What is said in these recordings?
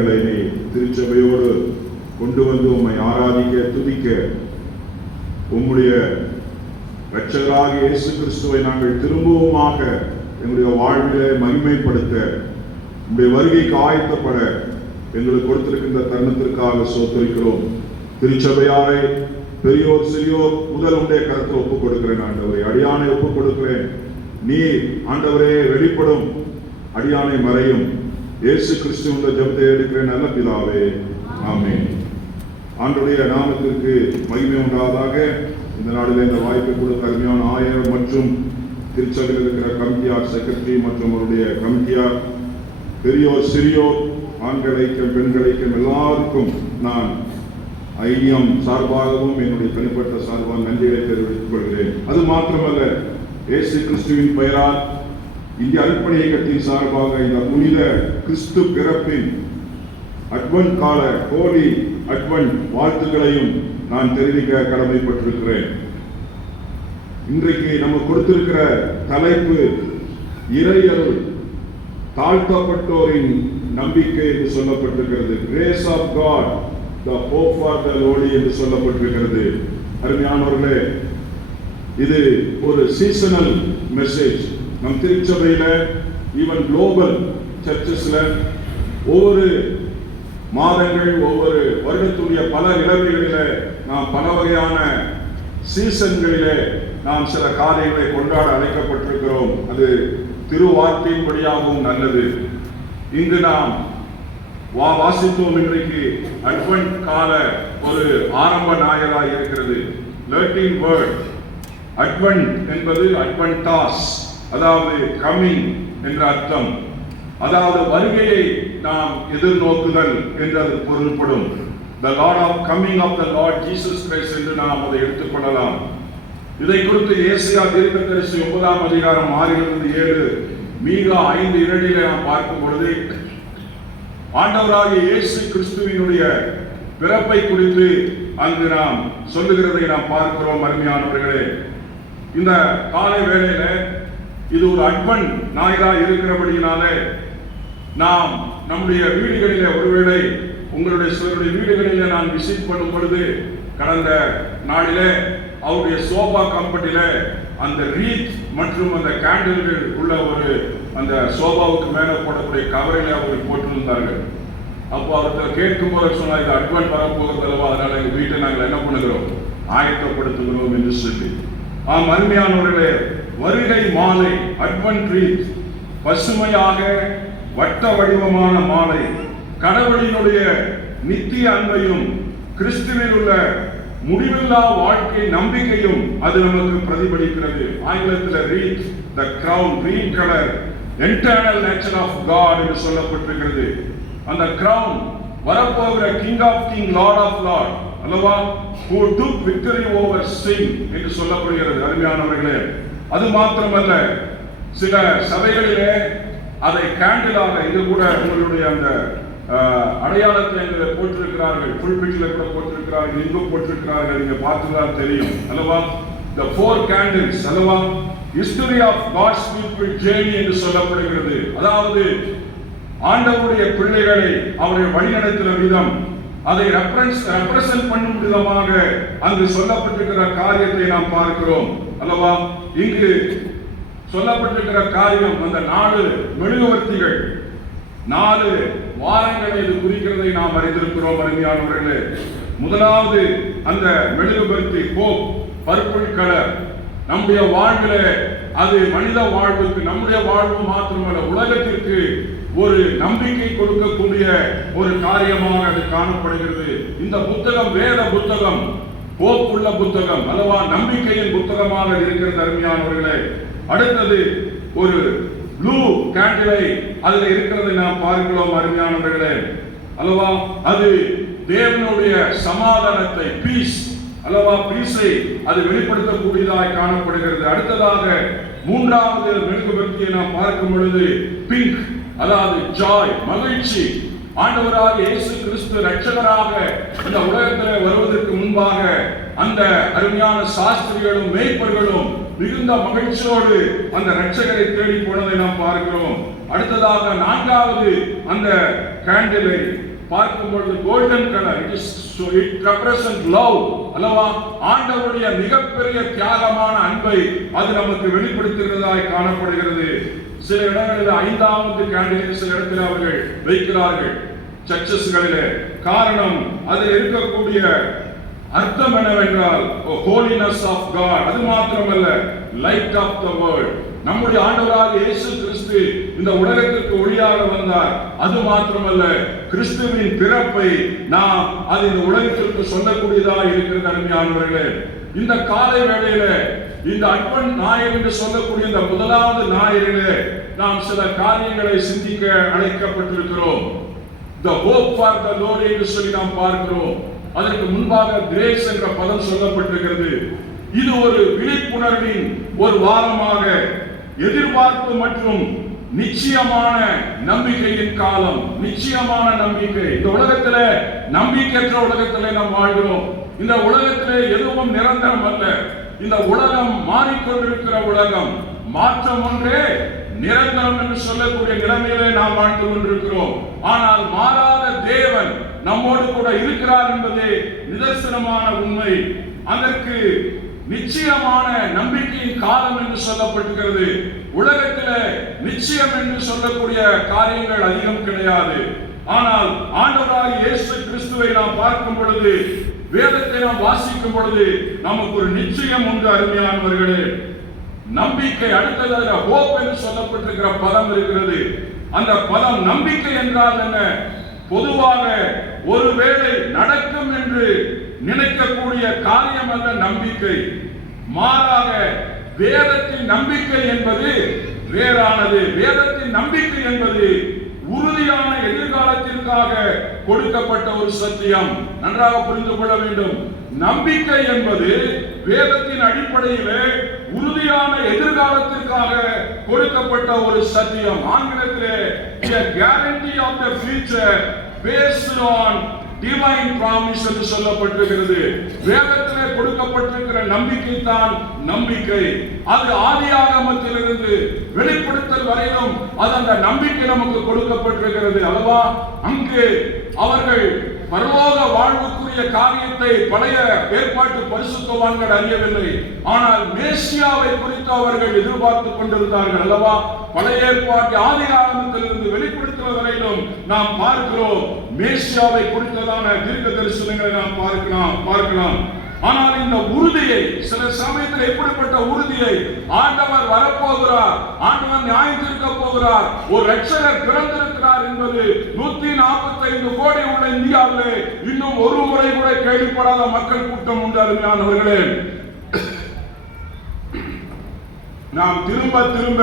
எங்களை நீ திருச்சபையோடு கொண்டு வந்து உம்மை ஆராதிக்க துதிக்க உம்முடைய இரட்சகராகிய இயேசு கிறிஸ்துவை நாங்கள் திரும்பவுமாக எங்களுடைய வாழ்விலே மகிமைப்படுத்த உம்முடைய வருகைக்கு ஆயத்தப்பட எங்களுக்கு கொடுத்திருக்கின்ற தருணத்திற்காக சோத்தரிக்கிறோம். திருச்சபையாரை பெரியோர் சிறியோர் முதல் உடைய கருத்தை ஒப்புக் கொடுக்கிறேன் ஆண்டவரே. அடியானை ஒப்புக் கொடுக்கிறேன். நீர் ஆண்டவரே வெளிப்படும், அடியானை மறையும். இயேசு கிறிஸ்துவின் ஜெபத்தை எடுக்கிறேன் நல்ல பிதாவே, ஆமென். ஆண்டவருடைய நாமத்திற்கு மகிமை உண்டாவதாக. இந்த நாளில் இந்த வாய்ப்பை கொடுத்த அருமையான ஆயர் மற்றும் திருச்சபையில் இருக்கிற கமிட்டியார், செக்ரட்டரி மற்றும் அவருடைய கமிட்டியார், பெரியோர் சிறியோர், ஆண்களைக்கும் பெண்களைக்கும் எல்லாருக்கும் நான் ஐயம் சார்பாகவும் என்னுடைய தனிப்பட்ட சார்பாக நன்றிகளை தெரிவித்துக் கொள்கிறேன். அது மாத்திரமல்ல, இயேசு கிறிஸ்துவின் பெயரால் இந்திய அர்ப்பண இயக்கத்தின் சார்பாக இந்த புனித கிறிஸ்து பிறப்பின் அட்வென்ட் கால ஹோலி அட்வென்ட் வாழ்த்துக்களையும் நான் தெரிவிக்க கடமைப்பட்டிருக்கிறேன். இன்றைக்கு நம்ம கொடுத்திருக்கிற தலைப்பு இறையருள், தாழ்த்தப்பட்டோரின் நம்பிக்கை என்று சொல்லப்பட்டிருக்கிறது. Grace of God, the hope for the lowly என்று சொல்லப்பட்டிருக்கிறது. அருமையானவர்களே, இது ஒரு சீசனல் மெசேஜ். நம் திருச்சபையில ஈவன் குளோபல் சர்ச்சஸ்ல ஒவ்வொரு மாதங்கள், ஒவ்வொரு வருடத்துடைய பல நிலைமைகளிலே நாம் பல வகையான சீசன்களிலே நாம் சில காரியங்களை கொண்டாட அழைக்கப்பட்டிருக்கிறோம். அது திருவார்த்தையின்படியாகவும் நல்லது. இங்கு நாம் வாசித்தோம். இன்றைக்கு அட்வென்ட் கால ஒரு ஆரம்ப நாயராக இருக்கிறது. லத்தீன் வேர்ட் அட்வென்ட் என்பது அட்வென்டாஸ், அதாவது கமிங் என்ற அர்த்தம். அதாவது வருகையை நாம் எதிர்நோக்குதல் என்று பொருள்படும். The Lord of coming of the Lord Jesus Christ என்று நாம் அதை எடுத்துக்கொள்ளலாம். இதை குறித்து ஏசாயா தீர்க்கதரிசி 9ஆம் அதிகாரம் 6-7, மீகா 5:2 நாம் பார்க்கும் பொழுது ஆண்டவராகிய இயேசு கிறிஸ்துவினுடைய பிறப்பை குறித்து அங்கு நாம் சொல்லுகிறதை நாம் பார்க்கிறோம். அருமையானவர்களே, இந்த காலை வேளையில இது ஒரு அட்வென்ட் ஞாயிறா இருக்கிறபடியினாலே நாம் நம்முடைய வீடுகளிலே, ஒருவேளை உங்களுடைய சிலருடைய வீடுகளிலே நான் விசிட் பண்ணும் பொழுது கடந்த நாளிலே அவருடைய சோபா கம்பெனியில அந்த ரீத் மற்றும் அந்த கேண்டில்கள் உள்ள ஒரு அந்த சோபாவுக்கு மேலே போடக்கூடிய கவரில் அவர் போட்டிருந்தார்கள். அப்போ அவர்கிட்ட கேட்கும் போது சொன்னால், இது அட்வென்ட் வரப்போகிறது அல்லவா, அதனால எங்கள் வீட்டை நாங்கள் என்ன பண்ணுகிறோம், ஆயத்தப்படுத்துகிறோம் என்று சொல்லி. அருமையானவர்களே, வருகை மாலை அட்வென்ட் ரீத், பசுமையாக வட்ட வடிவமான மாலை, கடவுளினுடைய நித்திய அன்பையும் கிறிஸ்துவில் உள்ள முடிவில்லா வாழ்க்கை நம்பிக்கையும் அது நமக்கு பிரதிபலிக்கிறது. ஆங்கிலத்தில் wreath, the crown, green colour, eternal nature of God என்று சொல்லப்பட்டிருக்கிறது. அந்த கிரவுன் வரப்போகிற king of king, lord of lord அல்லவா, who took victory over sin என்று சொல்லப்படுகிறது. அருமையானவர்களே, அது மாத்திரமல்ல, சில சபைகளிலே அதை கேண்டிலாக, இது கூட உங்களுடைய அந்த அடையாளத்தை போட்டிருக்கிறார்கள், புல்பிட்ல கூட போட்டிருக்கிறார்கள், இங்கு போட்டிருக்கிறார்கள், நீங்க பார்த்துதான் தெரியும் அல்லவா. the four candles அல்லவா, history of God's people journey என்று சொல்லப்படுகிறது. அதாவது ஆண்டவருடைய பிள்ளைகளை அவரை வழிநடத்தின விதம், அதை ரெப்ரசன்ட் பண்ணும் விதமாக அங்கு சொல்லப்பட்டிருக்கிற காரியத்தை நாம் பார்க்கிறோம் அல்லவா. இங்கு சொல்லப்பட்டிருக்கிற காரியம், அந்த 4 மெழுகுவர்த்திகள் 4 வாரங்களை இது குறிக்கிறதை நாம் அறிந்திருக்கிறோம். அருமையானவர்களே, முதலாவது அந்த மெழுகுவர்த்தி போப், பர்பிள் கலர், நம்முடைய வாழ்விலே அது மனித வாழ்வுக்கு, நம்முடைய வாழ்வு மாத்திரமல்ல உலகத்திற்கு ஒரு நம்பிக்கை கொடுக்கக்கூடிய ஒரு காரியமாக அது காணப்படுகிறது. இந்த புத்தகம் வேத புத்தகம், போப் உள்ள புத்தகம் அல்லவா, நம்பிக்கையின் புத்தகமாக இருக்கிறது. அருமையானவர்களே, அடுத்தது ஒரு ப்ளூ கேண்டிலை அதில் இருக்கிறதை நாம் பார்க்கிறோம். அருமையானவர்களே அல்லவா, அது தேவனுடைய சமாதானத்தை, பீஸ் அல்லவா, பீஸை அது வெளிப்படுத்தக்கூடியதாக காணப்படுகிறது. அடுத்ததாக 3வது மெழுகுவர்த்தியை நாம் பார்க்கும் பொழுது பிங்க், அதாவது ஜாய், மகிழ்ச்சி. ஆண்டவராக இயேசு கிறிஸ்து இரட்சகராக இந்த உலகத்தில் வருவதற்கு முன்பாக அந்த அருமையான சாஸ்திரிகளும் மேய்ப்பர்களும் மிகுந்த மகிழ்ச்சியோடு அந்த இரட்சகரை தேடி போனதை நாம் பார்க்கிறோம். அடுத்ததாக 4வது அந்த கேண்டிலை பார்க்கும்பொழுது golden colour, it represent love அல்லவா? ஆண்டவருடைய மிகப்பெரிய தியாகமான அன்பை அது நமக்கு வெளிப்படுத்துகிறதாய் காணப்படுகிறது. சில இடங்களில் 5வது கேண்டில் சில இடத்தில் அவர்கள் வைக்கிறார்கள் சர்ச்சஸ்களிலே. காரணம் அதில் இருக்கக்கூடிய அர்த்தம் என்னவென்றால் ஹோலினஸ் ஆஃப் காட். அது மாத்திரமல்ல, லைட் ஆஃப் த வேர்ல்ட். நம்முடைய ஆண்டவராக இயேசு கிறிஸ்து இந்த உலகத்திற்கு ஒளியாக வந்தார். அது மாத்திரமல்ல, கிறிஸ்துவின் பிறப்பை நாம் அது இந்த உலகத்திற்கு சொல்லக்கூடியதாக இருக்கிறது. அருமையானவர்களே, இந்த காலை வேளையில இந்த அட்வென்ட் ஞாயிறு என்று சொல்லக்கூடிய இந்த முதலாவது ஞாயிறிலே நாம் சில காரியங்களை சிந்திக்க அழைக்கப்பட்டிருக்கிறோம். The hope for the Lord என்று சொல்லி நாம் பார்க்கிறோம். அதற்கு முன்பாக கிரேஸ் என்ற பதம் சொல்லப்பட்டிருக்கிறது. இது ஒரு விழிப்புணர்வின் ஒரு வாரமாக எதிர்பார்ப்பு மற்றும் நிச்சயமான நம்பிக்கையின் காலம். நிச்சயமான நம்பிக்கை. இந்த உலகத்திலே நம்பிக்கையற்ற உலகத்திலே நாம் வாழ்கிறோம். இந்த உலகத்திலே எதுவும் நிரந்தரம் அல்ல. இந்த உலகம் மாறிக்கொண்டிருக்கிற உலகம். மாற்றம் ஒன்றே நிரந்தரம் என்று சொல்லக்கூடிய நிலைமையிலே நாம் வாழ்ந்து கொண்டிருக்கிறோம். ஆனால் மாறாத தேவன் நம்மோடு கூட இருக்கிறார் என்பதே நிதர்சனமான உண்மை. அதற்கு நிச்சயமான நம்பிக்கையின் காலம் என்று சொல்லப்பட்டிருக்கிறது. உலகத்திலே நிச்சயம் என்று சொல்லக்கூடிய காரியங்கள் அதிகம் கிடையாது. ஆனால் ஆண்டவராகிய இயேசு கிறிஸ்துவை நாம் பார்க்கும் பொழுது, வேதத்தை நாம் வாசிக்கும் பொழுது நமக்கு ஒரு நிச்சயம் உண்டு. அருமையானவர்களே, நம்பிக்கை. அடுத்ததாக ஹோப் என்று சொல்லப்பட்டிருக்கிற பதம் இருக்கிறது. அந்த பதம் நம்பிக்கை என்றால் என்ன? பொதுவாக ஒருவேளை நடக்கும் என்று நினைக்கக்கூடிய காரியம் அல்ல நம்பிக்கை. மாறாக வேதத்தின் நம்பிக்கை என்பது வேறானது. வேதத்தின் நம்பிக்கை என்பது உறுதியான எதிர்காலத்திற்காக கொடுக்கப்பட்ட ஒரு சத்தியம். நன்றாக புரிந்து கொள்ள வேண்டும். நம்பிக்கை என்பது வேதத்தின் அடிப்படையிலே உறுதியான எதிர்காலத்திற்காக கொடுக்கப்பட்ட ஒரு சத்தியம். ஆங்கிலத்திலே a guarantee of the future based on divine promise என்று சொல்லப்பட்டிருக்கிறது. வேதத்திலே கொடுக்கப்பட்டிருக்கிற நம்பிக்கை தான் நம்பிக்கை. அது ஆதியாகமத்திலிருந்து வெளிப்படுத்தல் வரையிலும் அது அந்த நம்பிக்கை நமக்கு கொடுக்கப்பட்டிருக்கிறது அல்லவா? அங்கு அவர்கள் பரலோக வாழ்வுக்குரிய காரியத்தை பழைய ஏற்பாட்டு பரிசுத்தவான்கள் அறியவில்லை. ஆனால் மேசியாவை குறித்து அவர்கள் எதிர்பார்த்துக் கொண்டிருந்தார்கள் அல்லவா? பழைய ஏற்பாட்டு ஆதிகாரத்திலிருந்து வெளிப்படுத்துவது வரையிலும் நாம் பார்க்கிறோம். மேசியாவை குறித்ததான தீர்க்க தரிசனங்களை நாம் பார்க்கலாம். ஆனால் இந்த உறுதியை சில சமயத்தில் எப்படிப்பட்ட உறுதியை, ஆண்டவர் வரப்போகிறார், ஆண்டவர் நியாயம் தீர்க்க போகிறார், ஒரு ரட்சகர் பிறந்திருக்கிறார் என்பது 145 கோடி உள்ள இந்தியாவிலே இன்னும் ஒரு முறை கூட கேள்விப்படாத மக்கள் கூட்டம் உண்டு. அருமையானவர்களே, நாம் திரும்ப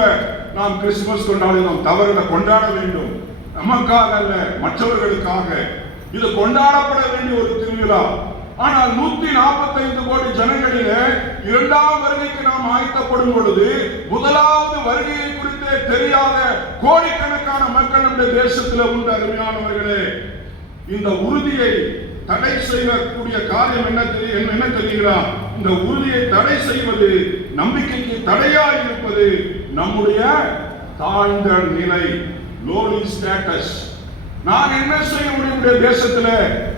நாம் கிறிஸ்துமஸ் கொண்டாடுகிறோம். தவறுகளை கொண்டாட வேண்டும். நமக்காக அல்ல, மற்றவர்களுக்காக. இது கொண்டாடப்பட வேண்டிய ஒரு திருவிழா. ஆனால் 145 கோடி ஜனங்களிலே 2ஆம் வருகைக்கு நாம் ஆயத்தப்படும் பொழுது முதலாவது வருகையை குறித்தே தெரியாத கோடிக்கணக்கான மக்கள் நம்முடைய தேசத்தில் உண்டு. அருமையானவர்களே, இந்த உறுதியை தடை செய்யக்கூடிய காரியம் என்ன தெரியுங்களா? இந்த உறுதியை தடை செய்வது, நம்பிக்கைக்கு தடையாய் இருப்பது நம்முடைய தாழ்ந்த நிலை, லோலி ஸ்டேட்டஸ். நான் என்ன செய்ய முடியும் தேசத்தில்?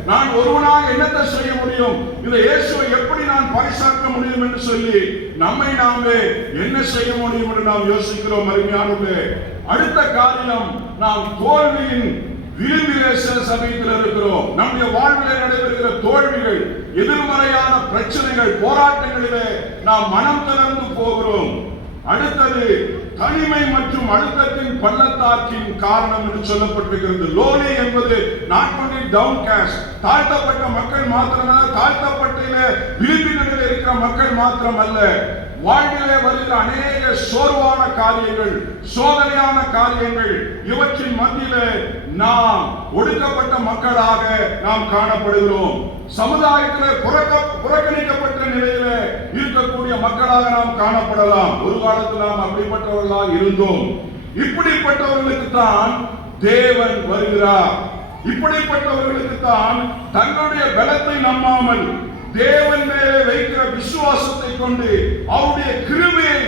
நான் ஒருவனாக என்னத்தை செய்ய முடியும்? இந்த இயேசுவை எப்படி நான் பரிசாக்க முடியும் என்று சொல்லி நம்மை நாமே என்ன செய்ய முடியும் என்று நாம் யோசிக்கிறோம். அருமையானவர்களே, அடுத்த காரியம், நாம் தோல்வியின் விளிம்பிலே சில சமயத்தில் இருக்கிறோம். நம்முடைய வாழ்விலே நடைபெறுகிற தோல்விகள், எதிர்மறையான பிரச்சனைகள், போராட்டங்களிலே நாம் மனம் தளர்ந்து போகிறோம். அடுத்தது தனிமை மற்றும் அழுத்தத்தின் பள்ளத்தாக்கின் காரணம் என்று சொல்லப்பட்டிருக்கிறது. லோலி என்பது நாட் ஒன்லி டவுன் காஸ்ட், தாழ்த்தப்பட்ட மக்கள் மாத்திரமல்ல, தாழ்த்தப்பட்ட விளிம்பில் இருக்கிற மக்கள் மாத்திரம் அல்ல, வாழ்விலே வருகிற அநேக சோர்வான காரியங்கள், சோதனையான காரியங்கள், இவற்றின் மத்தியிலே நாம் ஒடுக்கப்பட்ட மக்களாக நாம் காணப்படுகிறோம். சமுதாயத்தில் புறக்கணிக்கப்பட்ட நிலையிலே இருக்கக்கூடிய மக்களாக நாம் காணப்படலாம். ஒரு காலத்தில் நாம் அப்படிப்பட்டவர்களாக இருந்தோம். இப்படிப்பட்டவர்களுக்கு தான் தேவன் வருகிறார். இப்படிப்பட்டவர்களுக்கு தான் தங்களுடைய பலத்தை நம்பாமல் தேவன் மேலே வைக்கிற விசுவாசத்தை கொண்டு அவருடைய கிருபையை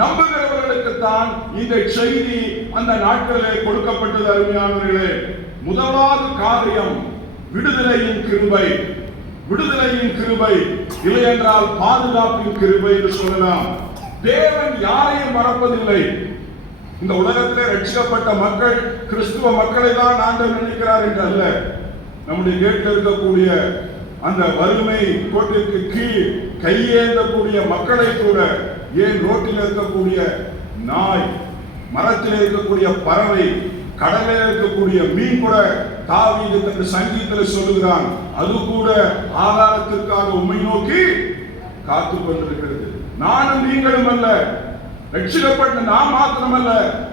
நம்புகிறவர்களுக்கு தான் இந்த செய்தி அந்த நாட்களிலே கொடுக்கப்பட்டது. அருமையானவர்களே, முதலாவது காரியம் விடுதலையின் கிருபை. விடுதலையின் கிருபை இல்லை என்றால் பாதுகாப்பின் கிருபை என்று சொல்லலாம். தேவன் யாரையும் மறப்பதில்லை. இந்த உலகத்திலே ரட்சிக்கப்பட்ட மக்கள் கிறிஸ்துவ மக்களை தான் ஆண்டவர் நினைக்கிறார் என்று அல்ல. நம்முடைய கேட்டில் இருக்கக்கூடிய அந்த வறுமை கோட்டிற்கு கீழ் கையேந்தக்கூடிய மக்களை கூட, ஏன் ரோட்டில் இருக்கக்கூடிய நாய், மரத்தில் இருக்கக்கூடிய பறவை, கடலில் இருக்கக்கூடிய மீன் கூட தாவீது தன் சங்கீதத்தில் சொல்லுகிறான், அது கூட ஆதாரத்திற்காக உம்மை நோக்கி காத்துக் கொண்டிருக்கிறது. நானும் நீங்களும் அல்ல, ரட்சிக்கப்பட்ட நாம் மாத்திரமல்ல,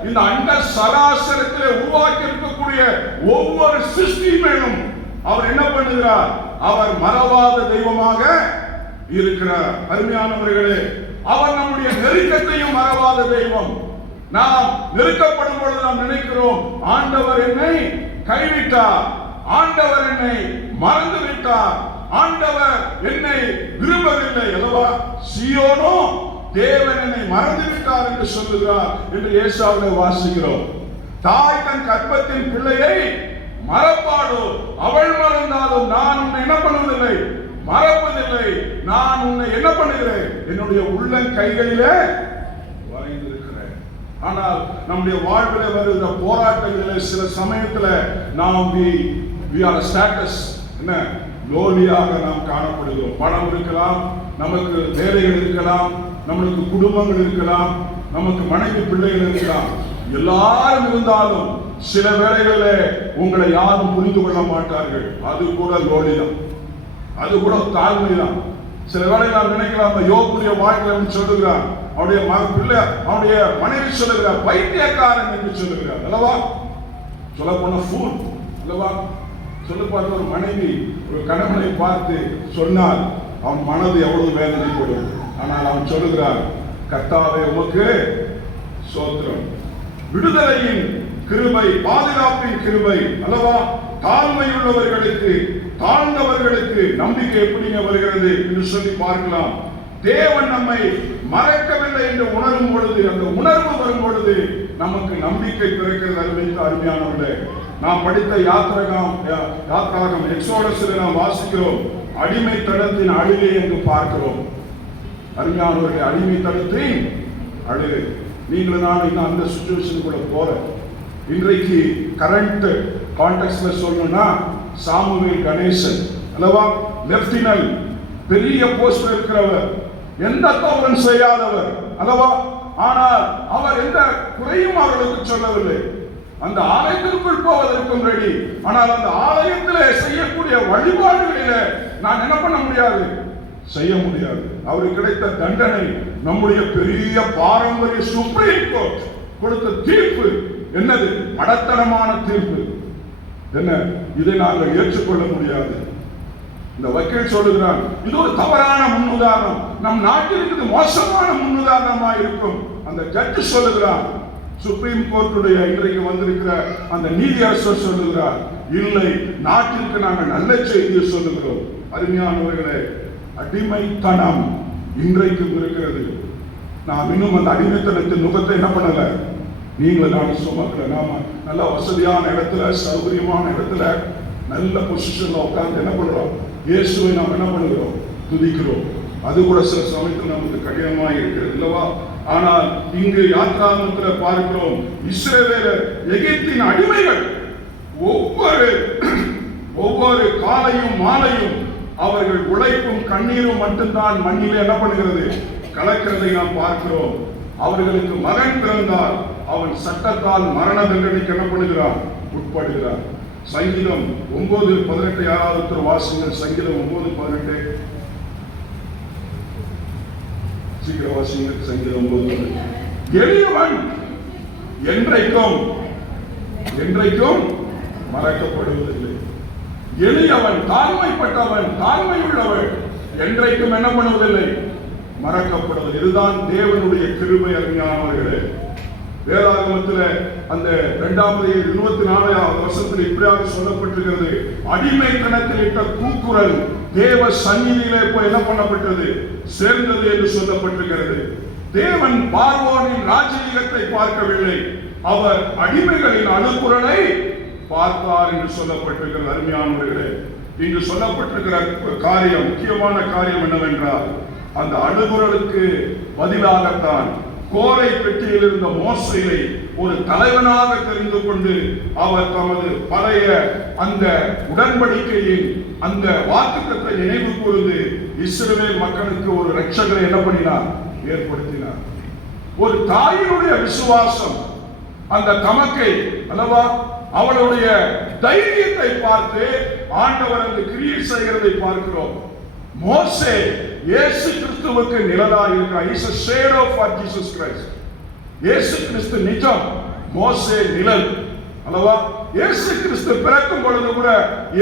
இந்த அண்ட சராசரத்திலே உருவாக்கி இருக்கக்கூடிய ஒவ்வொரு சிருஷ்டி மேலும் அவர் என்ன பண்ணுகிறார்? அவர் மறவாத தெய்வமாக இருக்கிறார். அருமையானவர்களே, அவர் நம்முடைய நெருக்கத்தையும் மறவாத தெய்வம். நாம் நெருக்கப்படும் பொழுது நாம் நினைக்கிறோம், ஆண்டவர் என்னை கைவிட்டார், ஆண்டவர் என்னை மறந்து விட்டார், ஆண்டவர் என்னை விரும்பவில்லை அல்லவா? சீயோனோ தேவன் என்னை மறந்து விட்டார் என்று சொல்லுகிறார் என்று ஏசாவிலே வாசிக்கிறோம். தாய் தன் கர்ப்பத்தின் பிள்ளையை மறப்பாடோ, அவள் மறந்தாலும் நான் உன்னை என்ன பண்ணுவதில்லை, மறப்பதில்லை. நான் உன்னை என்ன பண்ணுகிறேன்? என்னுடைய உள்ளங்கைகளிலே வரைந்திருக்கிறேன். ஆனால் நம்முடைய வாழ்விலே வருகிற போராட்டங்களிலே சில சமயத்துல நாம் we are a status என்ன லோலியாக நாம் காணப்படுகிறோம். பணம் இருக்கலாம், நமக்கு வேலைகள் இருக்கலாம், நமக்கு குடும்பங்கள் இருக்கலாம், நமக்கு மனைவி பிள்ளைகள் இருக்கலாம். எல்லாரும் இருந்தாலும் சில வேளைகளிலே உங்களை யாரும் புரிந்து கொள்ள மாட்டார்கள். அது கூட லோலிதான், அது கூட தாழ்மைதான். சில வேளை நாம் நினைக்கலாம், யோபுடைய வாழ்க்கையில் சொல்லுகிறார், அவருடைய பிள்ளை, அவருடைய மனைவி சொல்லுகிறார் பைத்தியக்காரன் என்று சொல்லுகிறார் அல்லவா? சொல்ல போன ஃபூல் அல்லவா? சொல்ல பார்த்த ஒரு மனைவி ஒரு கணவனை பார்த்து சொன்னால் அவன் மனது எவ்வளவு வேதனைப்படும். ஆனால் அவன் சொல்லுகிறார், கர்த்தாவே உமக்கு ஸ்தோத்திரம். விடுதலையின் கிருபை, பாதுகாப்பின் கிருபை அல்லவா? தாழ்மையுள்ளவர்களுக்கு, தாழ்ந்தவர்களுக்கு நம்பிக்கை எப்படிங்க வருகிறது என்று சொல்லி பார்க்கலாம். தேவன் நம்மை மறக்கவில்லை என்று உணரும் பொழுது, அந்த உணர்வு வரும் பொழுது நமக்கு நம்பிக்கை பிறக்கிறது. அருமையானவர்களே, நாம் படித்த யாத்ராகம் எக்ஸோடஸில் நாம் வாசிக்கிறோம், அடிமைத்தனத்தின் அழுகை என்று பார்க்கிறோம். அருமையானவர்களே, அடிமைத்தனத்தின் அழுகை. நீங்களும் நான் இன்னும் அந்த சிச்சுவேஷனுக்குள்ள போற. இன்றைக்கு கரண்ட் கான்டெக்ட்ல சொல்லணும்னா சாமுவேல் கணேசன் அல்லவா, லெப்டினன்ட், பெரிய போஸ்ட் இருக்கிறவர், எந்த தவறும் செய்யாதவர் அல்லவா? ஆனால் அவர் எந்த குறையும் அவர்களுக்கு சொல்லவில்லை. அந்த ஆலயத்திற்குள் போவதற்கும் ரெடி. ஆனால் அந்த ஆலயத்திலே செய்யக்கூடிய வழிபாடுகளிலே நான் என்ன பண்ண முடியாது, செய்ய முடியாது. அவருக்கு கிடைத்த தண்டனை நம்முடைய பெரிய பாரம்பரிய சுப்ரீம் கோர்ட் கொடுத்த தீர்ப்பு என்னது? மடத்தனமான தீர்ப்பு. என்ன, இதை நாங்கள் ஏற்றுக்கொள்ள முடியாது. இந்த வக்கீல் சொல்லுகிறான், இது ஒரு தவறான முன்னுதாரணம், நம் நாட்டிற்கு இது மோசமான முன்னுதாரணமாக இருக்கும். அந்த ஜட்ஜ் சொல்லுகிறான், சுப்ரீம் கோர்ட்டுடைய இன்றைக்கு வந்திருக்கிற அந்த நீதியரசர் சொல்லுகிறார், இல்லை, நாட்டிற்கு நாங்கள் நல்ல செய்தியை சொல்லுகிறோம். அருமையானவர்களே, அடிமைத்தனம் இன்றைக்கும் இருக்கிறது. நாம் இன்னும் அந்த அடிமைத்தனத்தின் நுகத்தை என்ன பண்ணல, நீங்களும் நான் சுமக்கல. நாம நல்ல வசதியான இடத்துல, சௌகரியமான இடத்துல, நல்ல பொசிஷன்ல உட்கார்ந்து என்ன பண்றோம், இயேசுவை நாம் என்ன பண்ணுகிறோம், துதிக்கிறோம். அது கூட சில சமயத்தில் நமக்கு கடினமாக இருக்கிறது இல்லவா? ஆனால் இங்கு யாத்ராகமத்தில் பார்க்கிறோம், இஸ்ரவேலர் எகிப்தின் அடிமைகள். ஒவ்வொரு காலையும் மாலையும் அவர்கள் உழைப்பும் கண்ணீரும் மட்டும்தான் மண்ணிலே என்ன பண்ணுகிறது, கலக்கிறதை நாம் பார்க்கிறோம். அவர்களுக்கு மகன் பிறந்தால் அவன் சட்டத்தால் மரண தண்டனைக்கு என்ன பண்ணுகிறான், உட்படுகிறார். சங்கீதம் 9:18 யாராவது வாசிங்கள். சங்கீதம் 9:18 சீக்கிரம் வாசிங்கள். சங்கீதம் 9:18. எளியவன் என்றைக்கும் மறக்கப்படுவதில்லை. எளியவன், தாழ்மைப்பட்டவன், தாழ்மையுள்ளவன் என்றைக்கும் என்ன பண்ணுவதில்லை, மறக்கப்படுவது. இதுதான் தேவனுடைய கிருபை. அருமையானவர்களே, வேதாகமத்தில் அந்த 2:24 வருஷத்தில் இப்படியாக சொல்லப்பட்டிருக்கிறது, அடிமைத்தனத்தில் இட்ட கூக்குரல் தேவ சந்நிதியிலே போய் என்ன பண்ணப்பட்டது, சேர்ந்தது என்று சொல்லப்பட்டிருக்கிறது. தேவன் பார்வோனின் ராஜரீகத்தை பார்க்கவில்லை, அவர் அடிமைகளின் அழுக்குரலை பார்த்தார் என்று சொல்லப்பட்டிருக்கிற அருமையானவர்களே, இங்கு சொல்லப்பட்டிருக்கிற காரியம், முக்கியமான காரியம் என்னவென்றால், அந்த அழுகுரலுக்கு பதிலாகத்தான் கோரை பெட்டியில் இருந்த மோசேயை ஒரு தலைவனாக தெரிந்து கொண்டு அவர் தமது பழைய அந்த உடன்படிக்கையின் அந்த வாக்குத்தத்தை நினைவு கூர்ந்து இஸ்ரவேல் மக்களுக்கு ஒரு இரட்சகரை என்ன பண்ணினார்? ஏற்படுத்தினார். ஒரு தாயினுடைய விசுவாசம், அந்த தமக்கை அல்லவா, அவளுடைய தைரியத்தை பார்த்து ஆண்டவர் அந்த கிரியை செய்கிறதை பார்க்கிறோம். மோசே இயேசு கிறிஸ்துவுக்கு நிழலாக இருக்கிறார். He is a shadow for Jesus Christ. இயேசு கிறிஸ்து நிஜம், மோசே நிழல் அல்லவா. இயேசு கிறிஸ்து பிறக்கும் பொழுது கூட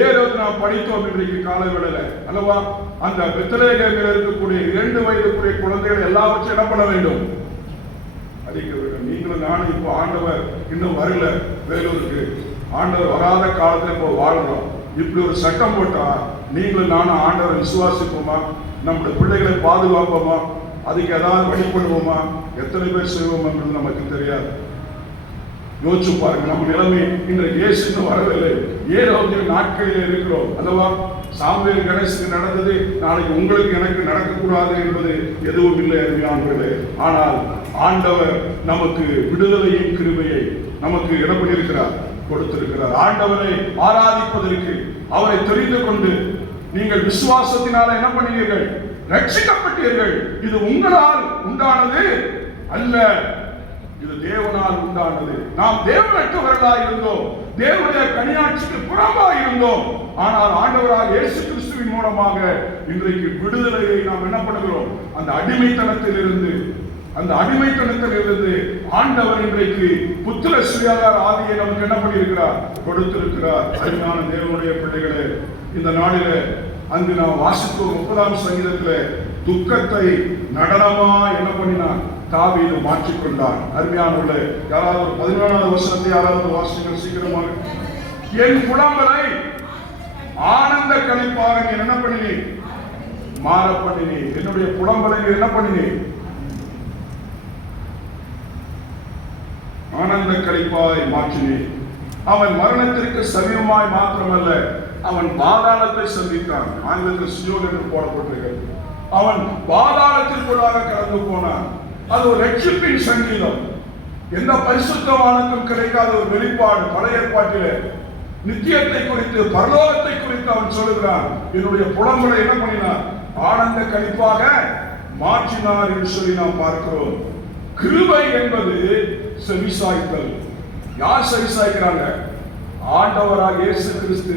ஏரோது நாம் படித்தோம் இன்றைக்கு காலை வேளையில அல்லவா. அந்த பெத்லகேமில் இருக்கக்கூடிய 2 வயதுக்குரிய குழந்தைகள் எல்லாவற்றையும் என்ன பண்ண வேண்டும்? அடிக்க வேண்டும். நீங்களும் நானும் இப்போ ஆண்டவர் இன்னும் வரல வேலூருக்கு, ஆண்டவர் வராத காலத்துல இப்போ வாழ்றோம். இப்படி ஒரு சட்டம் போட்டா நீங்களும் நானும் ஆண்டவரை விசுவாசிப்போமா? நம்முடைய பிள்ளைகளை பாதுகாப்போமா? அதுக்கு ஏதாவது வழிபடுவோமா? எத்தனை பேர் செய்வோம் என்பது நமக்கு தெரியாது. யோசிச்சு பாருங்க, நம்ம நிலைமை இன்றைக்கு இயேசு இன்னும் வரவில்லை, ஏதோ நாட்களில் இருக்கிறோம் அல்லவா. சாமுவேல் கணேசுக்கு நடந்தது நாளைக்கு உங்களுக்கு எனக்கு நடக்கக்கூடாது என்பது எதுவும் இல்லை அருமையானவர்களே. ஆனால் ஆண்டவர் நமக்கு விடுதலையின் கிருபையை நமக்கு என்ன பண்ணியிருக்கிறார்? கொடுத்திருக்கிறார். ஆண்டவரை ஆராதிப்பதற்கு, அவரை தெரிந்து கொண்டு நீங்கள் விசுவாசத்தினால என்ன பண்ணீர்கள்? ரட்சிக்கப்பட்டீர்கள். இது உங்களால் உண்டானது அல்ல, இது தேவனால் உண்டானது. நாம் தேவனற்றவர்களாய் இருந்தோம், தேவனுடைய கனியாட்சிக்கு புறம்பாய் இருந்தோம். ஆனால் ஆண்டவராக இயேசு கிறிஸ்துவின் மூலமாக இன்றைக்கு விடுதலையை நாம் என்ன பண்ணுகிறோம்? அந்த அடிமைத்தனத்திலிருந்து ஆண்டவர் இன்றைக்கு புத்திர சுயாதார ஆவியை நமக்கு என்ன பண்ணியிருக்கிறார்? கொடுத்திருக்கிறார். அருமையான தேவனுடைய பிள்ளைகளே, இந்த நாளிலே அங்கு நாம் வாசித்தோம் 30ஆம் சங்கீதத்திலே துக்கத்தை நடனமா என்ன பண்ணினார்? தாவீது மாற்றிக்கொண்டார். அருமையானவர்களே, யாராவது 14வது வசனத்தை யாராவது வாசிங்க சீக்கிரமாக. என் புலம்பலை ஆனந்த களிப்பாக நீ என்ன பண்ணினீ? மாற பண்ணினீ. என்னுடைய புலம்பலை என்ன பண்ணினீ? ஆனந்த களிப்பாய் மாற்றினே. அவன் மரணத்திற்கு சமீபமாய் மாத்திரமல்ல, அவன் பாதாளத்தை சந்தித்தான். ஆங்கிலத்தில் சியோன் என்று போடப்பட்டிருக்கிறது. அவன் பாதாளத்திற்குள்ளாக கடந்து போனான். அது ஒரு ரட்சிப்பின் சங்கீதம். எந்த பரிசுத்தவானுக்கும் கிடைக்காத ஒரு வெளிப்பாடு. பழைய ஏற்பாட்டிலே நித்தியத்தை குறித்து, பரலோகத்தை குறித்து அவன் சொல்லுகிறான். என்னுடைய புலம்பலை என்ன பண்ணினார்? ஆனந்த களிப்பாக மாற்றினார் என்று சொல்லி நாம் பார்க்கிறோம். கிருபை என்பது செவிசாய்த்தல். யார் செவிசாய்க்கிறாங்க? ஆண்டவராக இயேசு கிறிஸ்து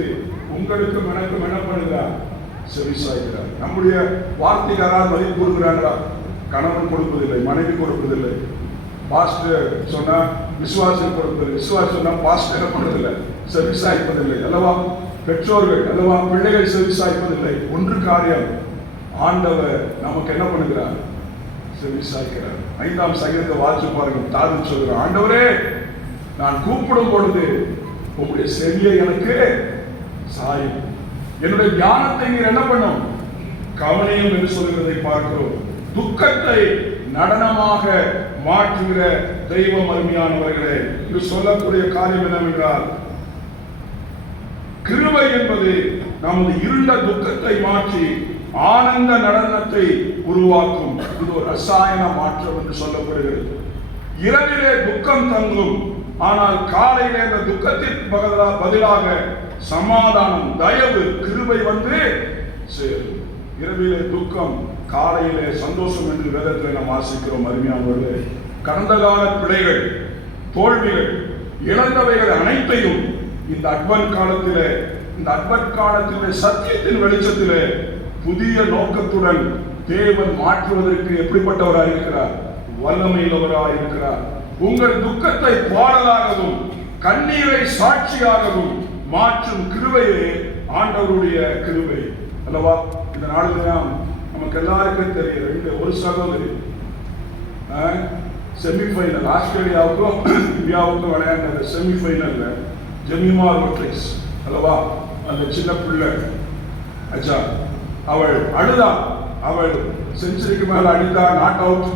உங்களுக்கும் எனக்கும் என்ன பண்ணுகிறார்? செவிசாய்க்கிறார். நம்முடைய வார்த்தைக்கு யாராவது மதிப்பு கொடுக்கிறாங்களா? கணவன் கொடுப்பதில்லை, மனைவி கொடுப்பதில்லை. பாஸ்டர் சொன்னா விசுவாசம் கொடுப்பதில்லை, விசுவாசம் சொன்னா பாஸ்டர் பண்ணுறதில்லை, செவிசாய்ப்பதில்லை அல்லவா. பெற்றோர்கள் அல்லவா, பிள்ளைகள் செவிசாய்ப்பதில்லை. ஒன்று காரியம், ஆண்டவர் நமக்கு என்ன பண்ணுகிறார்? செவிசாய்க்கிறார். 5ஆம் சங்கீதத்தை வாசிச்சு பாருங்க. தாவீது சொல்கிறார், ஆண்டவரே நான் கூப்பிடும் பொழுது உங்களுடைய செவியை எனக்கு சாயும், என்னுடைய தியானத்தை நீர் என்ன பண்ணும்? கவனியும் என்று சொல்கிறதை பார்க்கிறோம். துக்கத்தை நடனமாக மாற்றுகிற தெய்வம். அருமையானவர்களே, இது சொல்லக்கூடிய காரியம் என்னவென்றால், கிருபை என்பது நமது இருண்ட துக்கத்தை மாற்றி ஆனந்த நடனத்தை உருவாக்கும். இது ஒரு ரசாயன மாற்றம் என்று சொல்லப்படுகிறது. இரவிலே துக்கம் தங்கும், ஆனால் காலையிலே அந்த துக்கத்திற்கு பதிலாக சமாதானம், தயவு, கிருபை வந்து சேரும். இரவிலே துக்கம், காலையிலே சந்தோஷம் என்று வேதத்தில் நாம் வாசிக்கிறோம். அருமையானவர்களே, கடந்த கால பிழைகள், தோல்விகள், இழந்தவைகள் அனைத்தையும் இந்த அட்வென்ட் காலத்திலே, இந்த அட்வென்ட் காலத்திலே சத்தியத்தின் வெளிச்சத்திலே புதிய நோக்கத்துடன் தேவன் மாற்றுவதற்கு எப்படிப்பட்டவராக இருக்கிறார்? வல்லமையுள்ளவராக இருக்கிறார். உங்கள் துக்கத்தை பாடலாகவும் கண்ணீரை சாட்சியாகவும் மாற்றும் கிருபையே ஆண்டவருடைய கிருபை அல்லவா. இந்த நாளில் நமக்கு எல்லாருக்கும் தெரியும், ஒரு சகோதரி செமிஃபைனல், ஆஸ்திரேலியாவுக்கும் இந்தியாவுக்கும் விளையாண்டது. செமிஃபைனல்ல ஜெமிமா ரோட்ரிக்ஸ் அல்லவா, அந்த சின்ன பிள்ளை அச்சா, அவள் அழுதா. அவள் செஞ்சுரிக்கு மேல அடித்தா, நாட் அவுட்.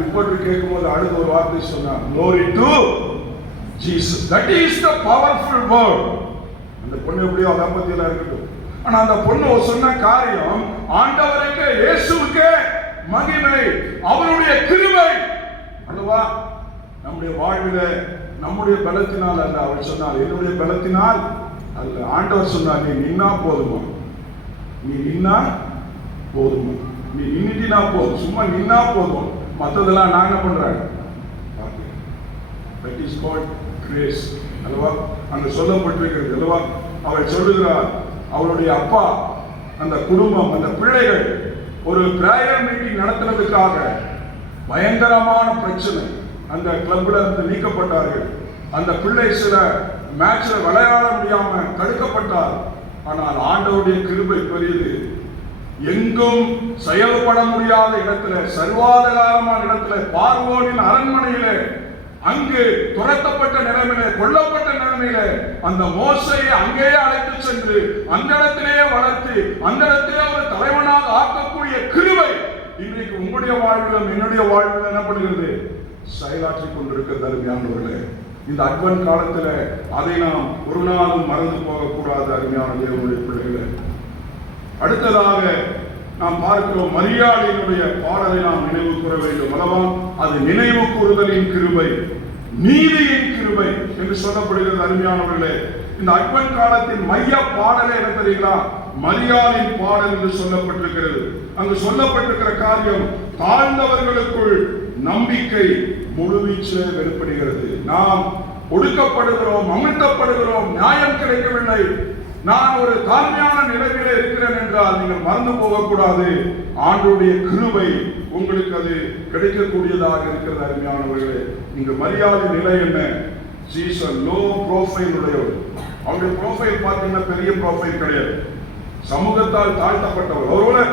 ரிப்போர்ட் கேட்கும் போது அழுது ஒரு வார்த்தை சொன்னான், glory to Jesus. That is the powerful word. அந்த பொண்ணு எப்படியோ அதை பத்தியெல்லாம் இருக்கட்டும். ஆனா அந்த பொண்ணு சொன்ன காரியம் ஆண்டவருக்கு இயேசுவுக்கே மகிமை, அவருடைய கிருபை அல்லவா. நம்முடைய வாழ்வில நம்முடைய பலத்தினால் அல்ல, அவள் சொன்னால் என்னுடைய பலத்தினால் அல்ல. ஆண்டவர் சொன்னார், நீ நின்னா போதுமா, நீ நின்னா போதுமா, நீ நின்னுட்டினா போதும், சும்மா நின்னா போதும், மற்றதெல்லாம் நான் என்ன பண்றேன். That is called grace அல்லவா. அங்க சொல்லப்பட்டிருக்கிறது அல்லவா. அவள் சொல்லுகிறார், அவளுடைய அப்பா, அந்த குடும்பம், அந்த பிள்ளைகள் ஒரு பிரேயர் மீட்டிங் நடத்துறதுக்காக பயங்கரமான பிரச்சனை, அந்த கிளப்ல இருந்து நீக்கப்பட்டார்கள். அந்த பிள்ளை சில மேட்ச்ல விளையாட முடியாம தடுக்கப்பட்டார். ஆனால் ஆண்டவருடைய கிருபை பெரியது. எங்கும் செயல்பட முடியாத இடத்துல, சர்வாதிகாரமான இடத்துல, பார்வோனின் அரண்மனையிலே, அங்கு துரத்தப்பட்ட நிலைமையிலே, கொல்லப்பட்ட நிலைமையிலே அந்த மோசையை அங்கேயே அழைத்து சென்று அந்த இடத்திலேயே வளர்த்து அந்த இடத்திலே ஒரு தலைவனாக ஆக்கக்கூடிய கிருபை இன்றைக்கு உங்களுடைய வாழ்விலும் என்னுடைய வாழ்விலும் என்ன பண்ணுகிறது, செயலாற்றிக் கொண்டிருக்கிறது. அருமையானவர்களே, இந்த அட்வென்ட் காலத்துல அதை நாம் ஒரு நாளும் மறந்து போகக்கூடாது. அருமையான தேவனுடைய பிள்ளைகளே, அடுத்ததாக நாம் பார்க்கிறோம், மரியாதையினுடைய பாடலை நாம் நினைவு கூற வேண்டும் அல்லவா. அது நினைவு கூறுதலின் கிருபை, நீதியின் கிருபை என்று சொல்லப்படுகிறது. அருமையானவர்களே, இந்த அட்வென்ட் காலத்தின் மைய பாடலை என்ன தெரியுங்களா, மரியாதையின் பாடல் என்று சொல்லப்பட்டிருக்கிறது. அங்கு சொல்லப்பட்டிருக்கிற காரியம், தாழ்ந்தவர்களுக்குள் நம்பிக்கை முழுவீச்சில் வெளிப்படுகிறது. நாம் ஒடுக்கப்படுகிறோம், அமிழ்த்தப்படுகிறோம், நியாயம் கிடைக்கவில்லை, நான் ஒரு தாழ்மையான நிலையிலே இருக்கிறேன் என்றால் நீங்கள் மறந்து போகக்கூடாது. ஆண்டவருடைய கிருபை உங்களுக்கு அது கிடைக்கக்கூடியதாக இருக்கிறது. அருமையானவர்களே, இங்க மரியாதை நிலை என்ன, சீசன் லோ ப்ரோஃபைல் உடையவர். அவருடைய ப்ரோஃபைல் பார்த்தீங்கன்னா பெரிய ப்ரோஃபைல் கிடையாது, சமூகத்தால் தாழ்த்தப்பட்டவர். ஒருவேளை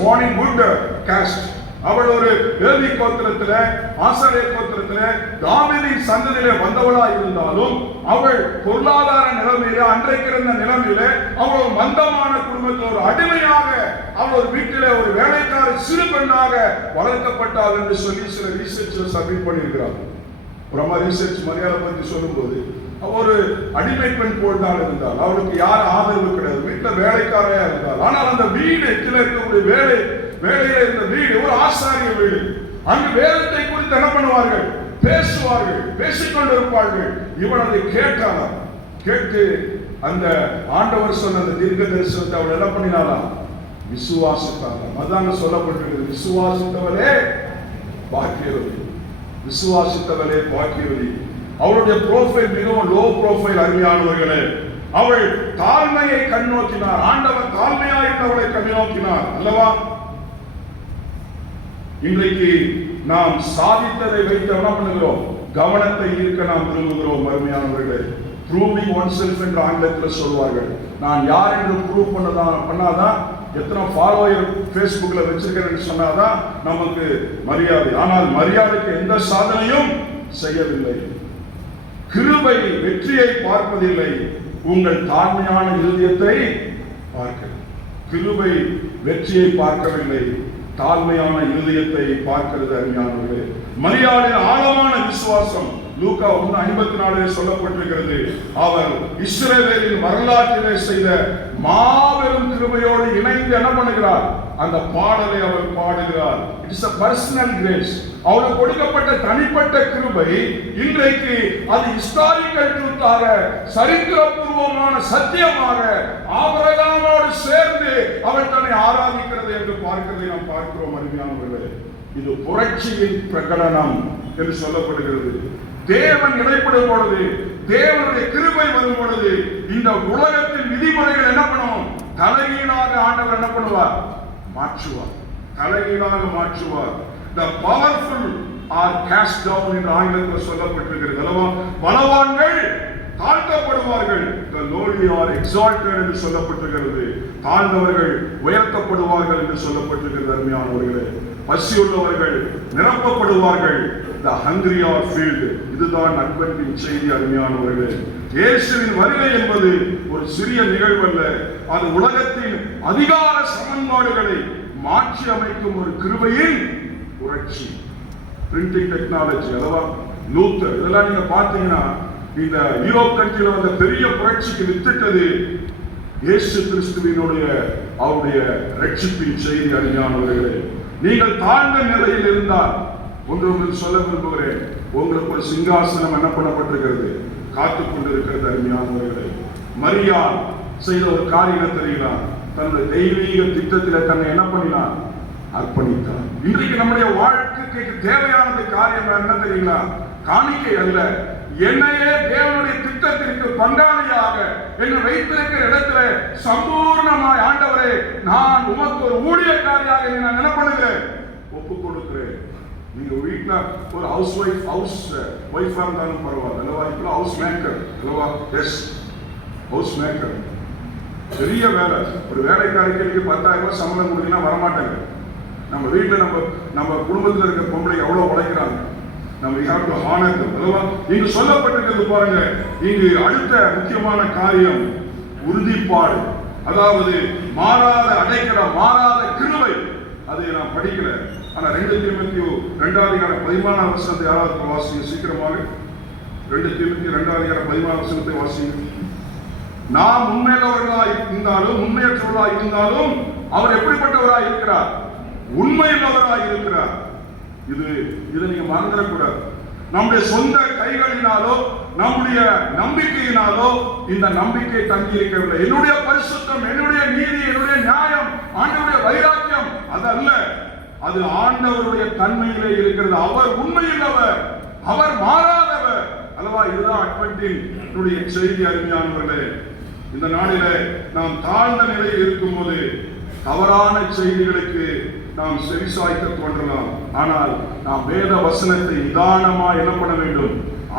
born in good caste. அவள் ஒரு லேவி கோத்திரத்திலே, ஆசாரிய கோத்திரத்திலே, தாவீதின் சந்ததியிலே வந்தவளா இருந்தாலும் அவள் பொருளாதார நிலைமையிலே, அன்றைக்கு இருந்த நிலைமையிலே அவள் ஒரு மந்தமான குடும்பத்தில் ஒரு அடிமையாக, அவள் ஒரு வீட்டிலே ஒரு வேலைக்கார சிறு பெண்ணாக வளர்க்கப்பட்டாள் என்று சொல்லி சில ரீசர்ச்ல சப்மிட் பண்ணியிருக்கிறார். பிரமா ரீசர்ச் மரியாதை பற்றி சொல்லும்போது ஒரு அடிமை பெண் போல் தான் இருந்தால், அவளுக்கு யார் ஆதரவு கிடையாது, வீட்டில் வேலைக்காரையா இருந்தால். ஆனால் அந்த வீடு இருக்கக்கூடிய வேலையில இருந்த வீடு ஒரு ஆசாரிய வீடு. அங்கு வேதத்தை குறித்து என்ன பண்ணுவார்கள், பேசுவார்கள், பேசிக்கொண்டிருப்பார்கள். இவன் அதை கேட்டாளா, கேட்டு அந்த ஆண்டவர் சொன்ன அந்த தீர்க்க தரிசனத்தை அவள் என்ன பண்ணினாளா, விசுவாசித்தாளா. அதாங்க சொல்லப்பட்டிருக்கிறது, விசுவாசித்தவளே பாக்கியவதி, விசுவாசித்தவளே பாக்கியவதி. அவளுடைய ப்ரோஃபைல் மிகவும் லோ ப்ரோஃபைல். அருமையானவர்களே, அவள் தாழ்மையை கண்ணோக்கினார். ஆண்டவர் தாழ்மையா இருந்தவளை கண்ணோக்கினார் அல்லவா. இன்றைக்கு நாம் சாதித்ததை வைத்து என்ன பண்ணுகிறோம், கவனத்தை ஈர்க்க நாம் விரும்புகிறோம். அருமையானவர்களே, ப்ரூவிங் ஒன் செல்ஃப் என்று ஆங்கிலத்தில் சொல்வார்கள். நான் யார் என்று ப்ரூவ் பண்ணாதான், எத்தனை ஃபாலோயர் ஃபேஸ்புக்ல வச்சிருக்கிறேன்னு சொன்னாதான் நமக்கு மரியாதை. ஆனால் மரியாதைக்கு எந்த சாதனையும் செய்யவில்லை. கிருபை வெற்றியை பார்ப்பதில்லை, உங்கள் தாழ்மையான இருதயத்தை பார்க்கிறது. கிருபை வெற்றியை பார்க்கவில்லை, தாழ்மையான இருதயத்தை பார்க்கிறது. அருமையானவர்களே, மரியாதையின் ஆழமான விசுவாசம் லூக்கா 1:54 சொல்லப்பட்டிருக்கிறது. அவர் இஸ்ரவேலின் வரலாற்றிலே செய்த மாபெரும் கிருபையோடு இணைந்து என்ன பண்ணுகிறார், அந்த பாடலை அவர் பாடுகிறார். It's a personal grace. அவருக்கு கொடுக்கப்பட்ட தனிப்பட்ட கிருபை இன்றைக்கு அது ஹிஸ்டாரிக்கல் ட்ரூத்தாக, சரித்திரபூர்வமான சத்தியமாக ஆபிரகாமோடு சேர்ந்து அவர் தன்னை ஆராதிக்கிறது என்று பார்க்கிறதை நாம் பார்க்கிறோம். அருமையானவர்களே, இது புரட்சியின் பிரகடனம் என்று சொல்லப்படுகிறது. தேவன் இடைப்படும் பொழுது, தேவனுடைய கிருபை வரும் பொழுது இந்த உலகத்தின் விதிமுறைகள் என்ன பண்ணுவோம், தலைகீழாக ஆண்டவர் என்ன பண்ணுவார், மாற்றுவார், தலைகீழாக மாற்றுவார். The powerful are cast down என்று ஆங்கிலத்தில் சொல்லப்பட்டிருக்கிறது அல்லவா. பலவான்கள் தாழ்த்தப்படுவார்கள், the lowly are exalted என்று சொல்லப்பட்டிருக்கிறது. தாழ்ந்தவர்கள் உயர்த்தப்படுவார்கள் என்று சொல்லப்பட்டிருக்கிறது. அருமையானவர்களே, பசியுள்ளவர்கள் நிரப்பப்படுவார்கள், the hungry are filled. இதுதான் அட்வென்டின் செய்தி. அருமையானவர்களே, இயேசுவின் வருகை என்பது ஒரு சிறிய நிகழ்வல்ல, அது உலகத்தின் அதிகார சமன்பாடுகளை மாற்றி அமைக்கும் ஒரு கிருபையின் புரட்சி. பிரிண்டிங் டெக்னாலஜி அல்லவா, லூத்தர், இதெல்லாம் நீங்க பார்த்தீங்கன்னா இந்த யூரோப் கண்ட்ரியில வந்த பெரிய புரட்சிக்கு வித்திட்டது இயேசு கிறிஸ்துவினுடைய அவருடைய ரட்சிப்பின் செய்தி. அருமையானவர்களே, நீங்கள் தாழ்ந்த நிலையில் இருந்தால் ஒன்று உங்களுக்கு சொல்ல விரும்புகிறேன், உங்களுக்கு ஒரு சிங்காசனம் என்ன பண்ணப்பட்டிருக்கிறது, காத்துக் கொண்டிருக்கிறது. அருமையானவர்களே, மரியாள் செய்த ஒரு காரியம் தெரியுங்களா? தன்னுடைய தெய்வீக திட்டத்தில் தன்னை என்ன பண்ணினார், அர்ப்பணித்தார். இன்றைக்கு நம்முடைய வாழ்க்கைக்கு தேவையானது காரியம் என்ன தெரியுங்களா? காணிக்கை அல்ல, என்னையே தேவனுடைய திட்டத்திற்கு பங்காளியாக என்னை வைத்திருக்கிற இடத்துல சம்பூர்ணமாய் ஆண்டவரே, நான் உமக்கு ஒரு ஊழியக்காரியாக நான் என்ன பண்ணுகிறேன், ஒப்புக் கொடுக்கிறேன். நீங்க வீட்டுல ஒரு ஹவுஸ் ஒய்ஃபா இருந்தாலும் பரவாயில்ல அல்லவா? இப்போ ஹவுஸ் மேக்கர் அல்லவா? எஸ், ஹவுஸ் மேக்கர் பெரிய வேலை. ஒரு வேலைக்காரிக்கு 10,000 ரூபாய் சம்பளம் கொடுத்தீங்கன்னா வரமாட்டாங்க. நம்ம வீட்டுல நம்ம குடும்பத்தில் இருக்க பொம்பளை எவ்வளவு உழைக்கிறாங்க, நம்ம we have to honor them அல்லவா? இங்கு சொல்லப்பட்டிருக்கிறது பாருங்க, இங்கு அடுத்த முக்கியமான காரியம் உறுதிப்பாடு, அதாவது மாறாத அடைக்கலம், மாறாத கிருபை. அதை நான் படிக்கல, ஆனா 2 தீமோத்தேயு 2:14 யாராவது வாசிங்க சீக்கிரமாக. 2 தீமோத்தேயு 2:14 வாசிங்க. நாம் உண்மையுள்ளவர்களாய் இருந்தாலும் உண்மையற்றவர்களாய் இருந்தாலும் அவர் எப்படிப்பட்டவராய் இருக்கிறார், உண்மையுள்ளவராய் இருக்கிறார். இதை நீங்க மறந்துடக்கூடாது. நம்முடைய சொந்த கைகளினாலோ நம்முடைய நம்பிக்கையினாலோ இந்த நம்பிக்கை தங்கி இருக்கவில்லை. என்னுடைய பரிசுத்தம், என்னுடைய நீதி, என்னுடைய நியாயம், ஆண்டவருடைய வைராக்கியம் அதல்ல, அது ஆண்டவருடைய தன்மையிலே இருக்கிறது. அவர் உண்மையுள்ளவர், அவர் மாறாதவர் அல்லவா? இதுதான் அட்வென்டின் செய்தி. அருமையானவர்களே, இந்த நாளிலே நாம் தாழ்ந்த நிலையில் இருக்கும் போது தவறான செய்திகளுக்கு நாம் செவிசாய்க்க தோன்றலாம். ஆனால் நாம் வேத வசனத்தை நிதானமா என்ன பண்ண வேண்டும்,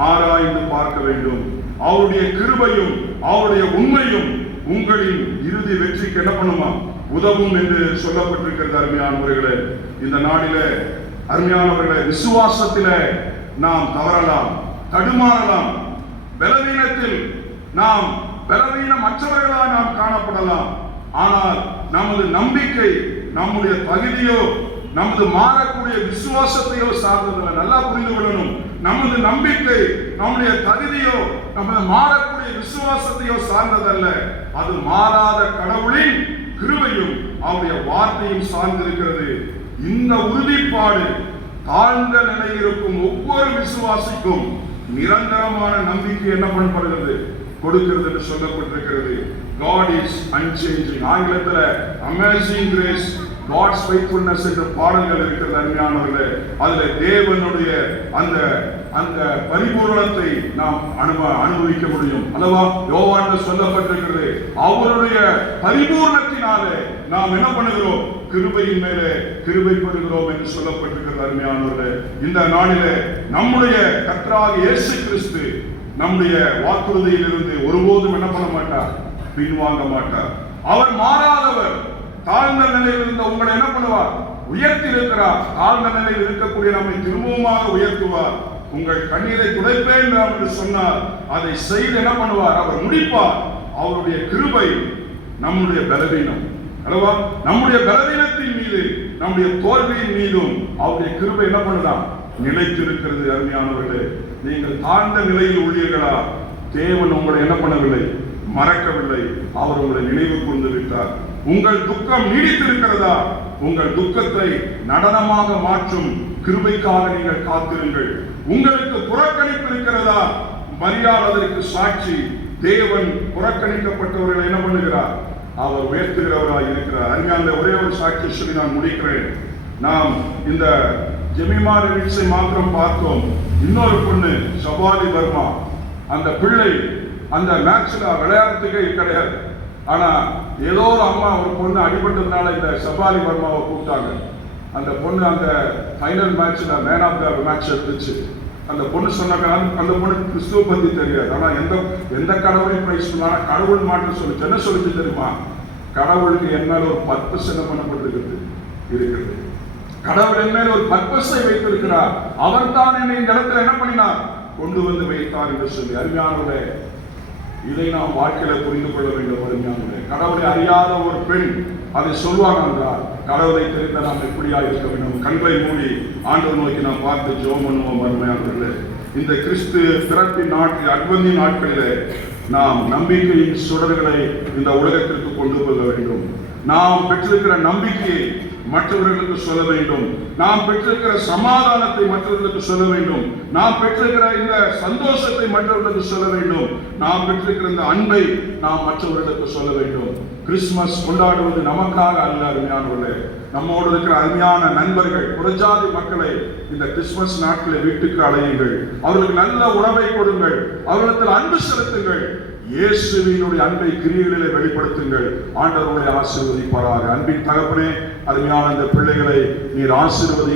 ஆராய்ந்து பார்க்க வேண்டும். அவருடைய கிருபையும் அவருடைய உண்மையும் உங்களின் இறுதி வெற்றிக்கு என்ன பண்ணுமா, உதவும் என்று சொல்லப்பட்டிருக்கிறது. அருமையானவர்களே, இந்த நாளிலே அருமையானவர்களே, விசுவாசத்திலே நாம் தவறலாம், தடுமாறலாம், பலவீனத்தில் நாம் பலவீனமற்றவர்களாக நாம் காணப்படலாம். ஆனால் நமது நம்பிக்கை நம்முடைய தகுதியோ நமது மாறக்கூடிய விசுவாசத்தையோ சார்ந்ததல்ல. நல்லா புரிந்து கொள்ளணும். நமது நம்பிக்கை நம்முடைய தகுதியோ நமது மாறக்கூடிய விசுவாசத்தையோ சார்ந்ததல்ல. அது மாறாத கடவுளின் கிருபையும் அவருடைய வார்த்தையும் சார்ந்திருக்கிறது. இந்த உறுதிப்பாடு தாழ்ந்த நிலையில் இருக்கும் ஒவ்வொரு விசுவாசிக்கும் நிரந்தரமான நம்பிக்கை என்ன பண்ணப்படுகிறது, கொடுக்கிறது என்று சொல்லப்பட்டிருக்கிறது. God is unchanging. ஆங்கிலத்தில் Amazing Grace, God's Faithfulness என்ற பாடல்கள் இருக்கிறது. அருமையானவர்களே, அதுல தேவனுடைய அந்த அந்த பரிபூரணத்தை நாம் அனுபவிக்க முடியும் அல்லவா? யோவான்ல சொல்லப்பட்டிருக்கிறது, அவருடைய பரிபூரணத்தினாலே நாம் என்ன பண்ணுகிறோம், கிருபையின் மேலே கிருபை பெறுகிறோம் என்று சொல்லப்பட்டிருக்கிறது. அருமையானவர்களே, இந்த நாளிலே நம்முடைய கர்த்தராகிய இயேசு கிறிஸ்து நம்முடைய வாக்குறுதியில் இருந்து ஒருபோதும் என்ன பண்ண மாட்டார், பின்வாங்க மாட்டார். அவர் மாறாதவர். தாழ்ந்த நிலையில் இருந்த உங்களை என்ன பண்ணுவார், உயர்த்தி இருக்கிறார். தாழ்ந்த நிலையில் இருக்கக்கூடிய நம்மை திரும்பவுமாக உயர்த்துவார். உங்கள் கண்ணீரை துடைப்பேன் என்று சொன்னார், அதை செய்து என்ன பண்ணுவார், அவர் முடிப்பார். அவருடைய கிருபை நம்முடைய பலவீனம் அல்லவா? நம்முடைய பலவீனத்தின் மீது, நம்முடைய தோல்வியின் மீதும் அவருடைய கிருபை என்ன பண்ணுதான், நிலைத்திருக்கிறது. அருமையானவர்களே, நீங்கள் தாழ்ந்த நிலையில் உள்ளீர்களா? தேவன் உங்களை என்ன பண்ணவில்லை, மறக்கவில்லை. அவர் உங்களை நினைவு கொண்டு விட்டார். உங்கள் துக்கம் நீடித்திருக்கிறதா? உங்கள் துக்கத்தை நடனமாக மாற்றும் கிருபைக்காக நீங்கள் காத்திருங்கள். உங்களுக்கு புறக்கணிப்பு இருக்கிறதா? மரியாள் அதற்கு சாட்சி. தேவன் புறக்கணிக்கப்பட்டவர்களை என்ன பண்ணுகிறார், அவர் உயர்த்துகிறவராய் இருக்கிறார். அருமையான ஒரே ஒரு சாட்சி சொல்லி நான் முடிக்கிறேன். நாம் இந்த ஜெமிமா ரிட்ஸை மாத்திரம் பார்த்தோம். இன்னொரு பொண்ணு ஷபாலி வர்மா, அந்த பிள்ளை அந்த மேட்ச்ல விளையாடுறதுக்கே கிடையாது. ஆனா ஏதோ ஒரு அம்மா ஒரு பொண்ணு அடிபட்டதுனால இந்த ஷபாலி வர்மாவை கூப்பிட்டாங்க. அந்த பொண்ணு அந்த ஃபைனல் மேட்ச்ல மேன் ஆஃப் த மேட்ச் எடுத்துச்சு. அந்த பொண்ணு சொன்னாங்க, அந்த பொண்ணு கிறிஸ்துவ பத்தி தெரியாது, ஆனா எந்த கடவுளையும் பிரைஸ் பண்ணா கடவுள் மாற்ற சொல்லிச்சு. என்ன சொல்லிச்சு தெரியுமா? கடவுளுக்கு என் மேல ஒரு பர்பஸ் என்ன பண்ணப்பட்டிருக்கிறது இருக்கிறது. கடவுள் என் மேல ஒரு பர்பஸை வைத்திருக்கிறார். அவர் தான் என்னை இந்த இடத்துல என்ன பண்ணினார், கொண்டு வந்து வைத்தார் என்று சொல்லி. அருமையானவர்களே, இதை நாம் வாழ்க்கையில புரிந்து கொள்ள வேண்டும். அருமையானவர்களே, கடவுளை அறியாத ஒரு பெண் அதை சொல்வாங்க என்றால், கடவுளை தெரிந்த நாம் எப்படியா இருக்க வேண்டும். கண்களை மூடி ஆண்டவர் நோக்கி நாம் பார்த்து ஜெபம் பண்ணுவோம். அருமையானவர்களே, இந்த கிறிஸ்து பிறப்பின் நாட்கள், அட்வென்ட் நாட்களிலே நாம் நம்பிக்கையின் சுடர்களை இந்த உலகத்திற்கு கொண்டு போக வேண்டும். நாம் பெற்றிருக்கிற நம்பிக்கையை மற்றவர்களுக்கு சொல்ல வேண்டும். நாம் பெற்றிருக்கிற சமாதானத்தை மற்றவர்களுக்கு சொல்ல வேண்டும். நாம் பெற்றிருக்கிற இந்த சந்தோஷத்தை மற்றவர்களுக்கு சொல்ல வேண்டும். நாம் பெற்றிருக்கிற இந்த அன்பை நாம் மற்றவர்களுக்கு சொல்ல வேண்டும். கிறிஸ்துமஸ் கொண்டாடுவது நமக்காக அல்ல அருமையானவர்களே. நம்மோடு இருக்கிற அருமையான நண்பர்கள், புறஜாதி மக்களை இந்த கிறிஸ்துமஸ் நாட்களை வீட்டுக்கு அழையுங்கள். அவர்களுக்கு நல்ல உணவை கொடுங்கள். அவர்களிடத்தில் அன்பு செலுத்துங்கள். இயேசுவினுடைய அன்பை கிரியைகளிலே வெளிப்படுத்துங்கள். ஆண்டவர் உங்களை ஆசீர்வதிப்பாராக. அன்பின் தகப்பனே, அருமையான இந்த பிள்ளைகளை நீர் ஆசீர்வதி.